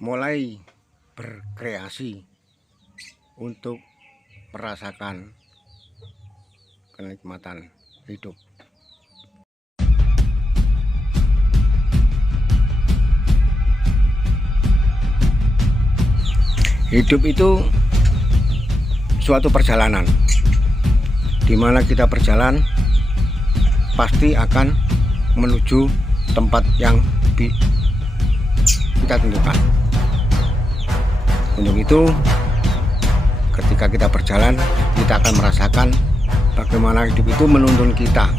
mulai berkreasi untuk merasakan kenikmatan hidup. Hidup itu suatu perjalanan, di mana kita berjalan pasti akan menuju tempat yang kita tentukan. Untuk itu, ketika kita berjalan, kita akan merasakan bagaimana hidup itu menuntun kita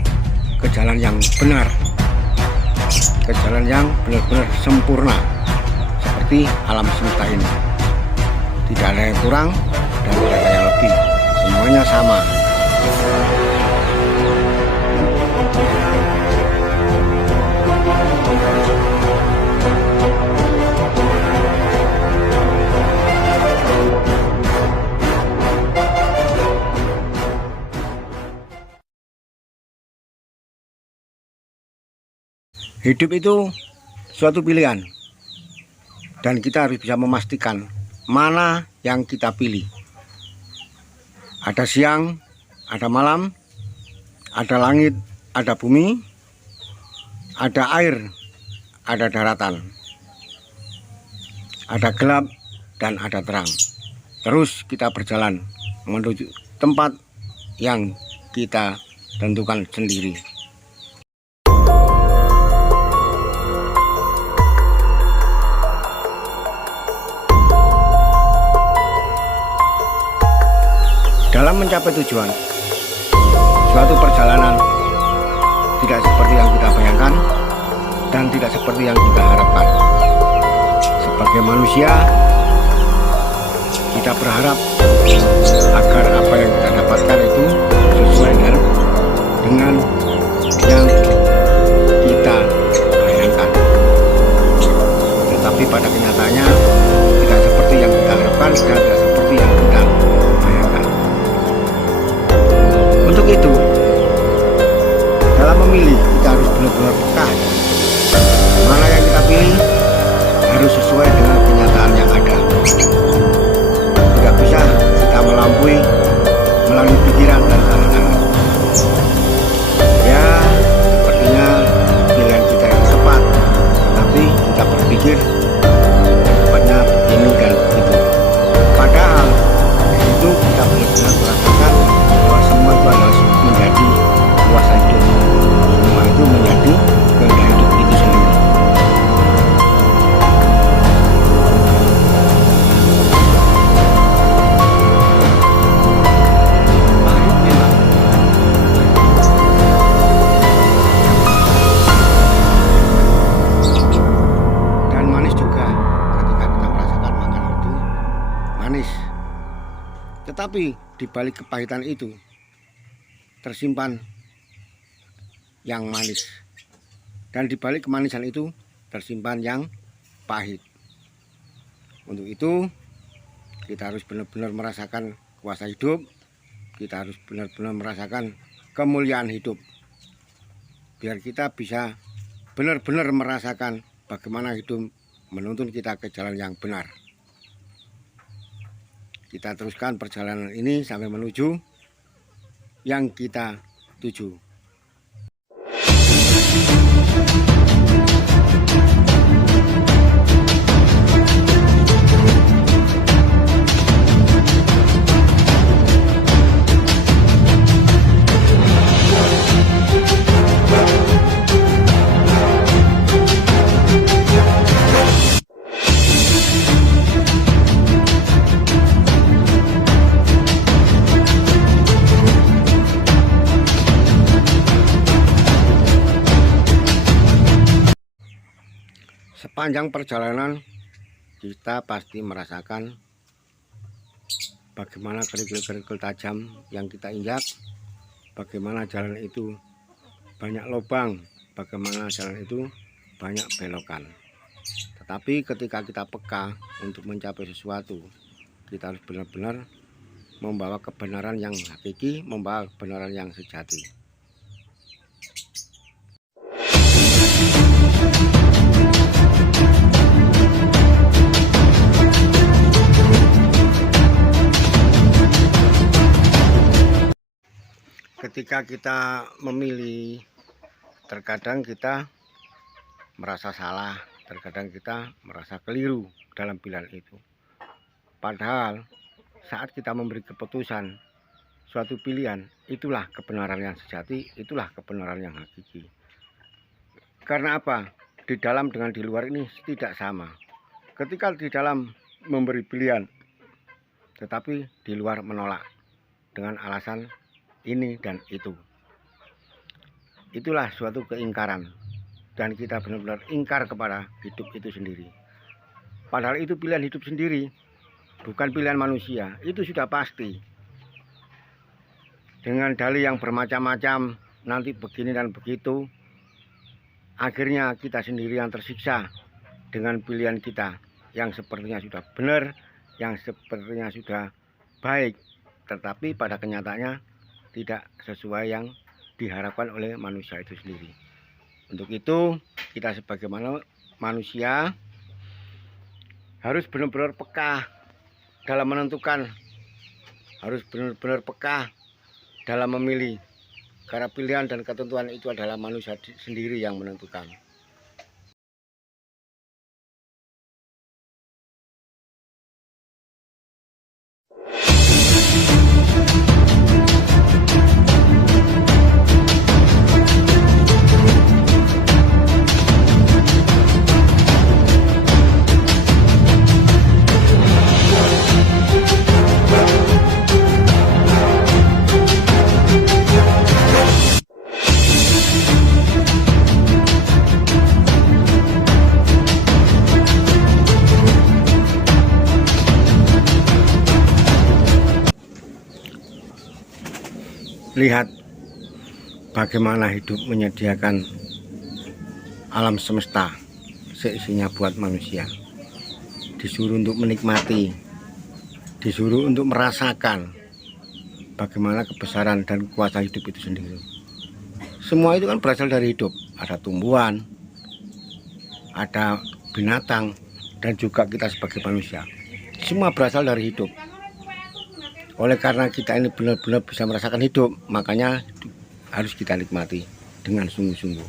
ke jalan yang benar, ke jalan yang benar-benar sempurna, seperti alam semesta ini. Tidak ada yang kurang dan tidak ada yang lebih, semuanya sama. Hidup itu suatu pilihan, dan kita harus bisa memastikan mana yang kita pilih. Ada siang, ada malam, ada langit, ada bumi, ada air, ada daratan, ada gelap dan ada terang. Terus kita berjalan menuju tempat yang kita tentukan sendiri. Dalam mencapai tujuan, suatu perjalanan tidak seperti yang kita bayangkan dan tidak seperti yang kita harapkan. Sebagai manusia, kita berharap agar apa yang kita dapatkan itu sesuai dengan yang kita bayangkan. Tetapi pada kenyataannya tidak seperti yang kita harapkan dan tidak seperti yang kita bayangkan. Untuk itu, dalam memilih kita harus benar-benar peka. Mana yang kita pilih harus sesuai dengan kenyataan yang ada. Tidak bisa kita melampaui melalui pikiran dan angan-angan. Ya, sepertinya pilihan kita yang tepat, tapi kita berpikir tepatnya begini dan begitu. Padahal itu kita benar-benar merasakan bahwa semua itu adalah menjadi kuasa hidup. Semua itu menjadi kehendak hidup itu sendiri. Dan manis juga ketika kita merasakan makanan itu manis. Tetapi di balik kepahitan itu tersimpan yang manis, dan di balik kemanisan itu tersimpan yang pahit. Untuk itu kita harus benar-benar merasakan kuasa hidup, kita harus benar-benar merasakan kemuliaan hidup, biar kita bisa benar-benar merasakan bagaimana hidup menuntun kita ke jalan yang benar. Kita teruskan perjalanan ini sampai menuju yang kita tuju. Sepanjang perjalanan kita pasti merasakan bagaimana kerikil-kerikil tajam yang kita injak, bagaimana jalan itu banyak lubang, bagaimana jalan itu banyak belokan. Tetapi ketika kita peka untuk mencapai sesuatu, kita harus benar-benar membawa kebenaran yang hakiki, membawa kebenaran yang sejati. ketika kita memilih, terkadang kita merasa salah, terkadang kita merasa keliru dalam pilihan itu. Padahal saat kita memberi keputusan suatu pilihan, itulah kebenaran yang sejati, itulah kebenaran yang hakiki. Karena apa? Di dalam dengan di luar ini tidak sama. Ketika di dalam memberi pilihan, tetapi di luar menolak dengan alasan ini dan itu. Itulah suatu keingkaran, dan kita benar-benar ingkar kepada hidup itu sendiri. Padahal itu pilihan hidup sendiri, bukan pilihan manusia. Itu sudah pasti. Dengan dalih yang bermacam-macam, nanti begini dan begitu, akhirnya kita sendiri yang tersiksa dengan pilihan kita yang sepertinya sudah benar, yang sepertinya sudah baik, tetapi pada kenyataannya tidak sesuai yang diharapkan oleh manusia itu sendiri. Untuk itu kita sebagai manusia harus benar-benar peka dalam menentukan, harus benar-benar peka dalam memilih, karena pilihan dan ketentuan itu adalah manusia sendiri yang menentukan. Lihat bagaimana hidup menyediakan alam semesta seisinya buat manusia. Disuruh untuk menikmati, disuruh untuk merasakan bagaimana kebesaran dan kuasa hidup itu sendiri. Semua itu kan berasal dari hidup. Ada tumbuhan, ada binatang, dan juga kita sebagai manusia. Semua berasal dari hidup. Oleh karena kita ini benar-benar bisa merasakan hidup, makanya harus kita nikmati dengan sungguh-sungguh.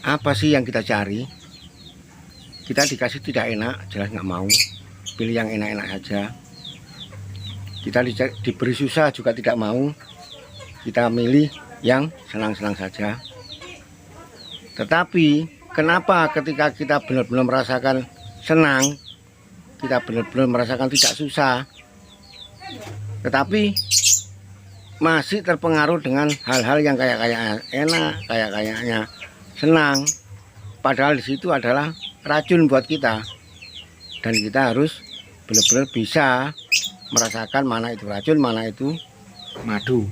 Apa sih yang kita cari? Kita dikasih tidak enak, jelas nggak mau. Pilih yang enak-enak aja. Kita diberi susah juga tidak mau. Kita milih yang senang-senang saja. Tetapi kenapa ketika kita benar-benar merasakan senang, kita benar-benar merasakan tidak susah, tetapi masih terpengaruh dengan hal-hal yang kayak enak, kayaknya senang, padahal di situ adalah racun buat kita, dan kita harus benar-benar bisa merasakan mana itu racun, mana itu madu.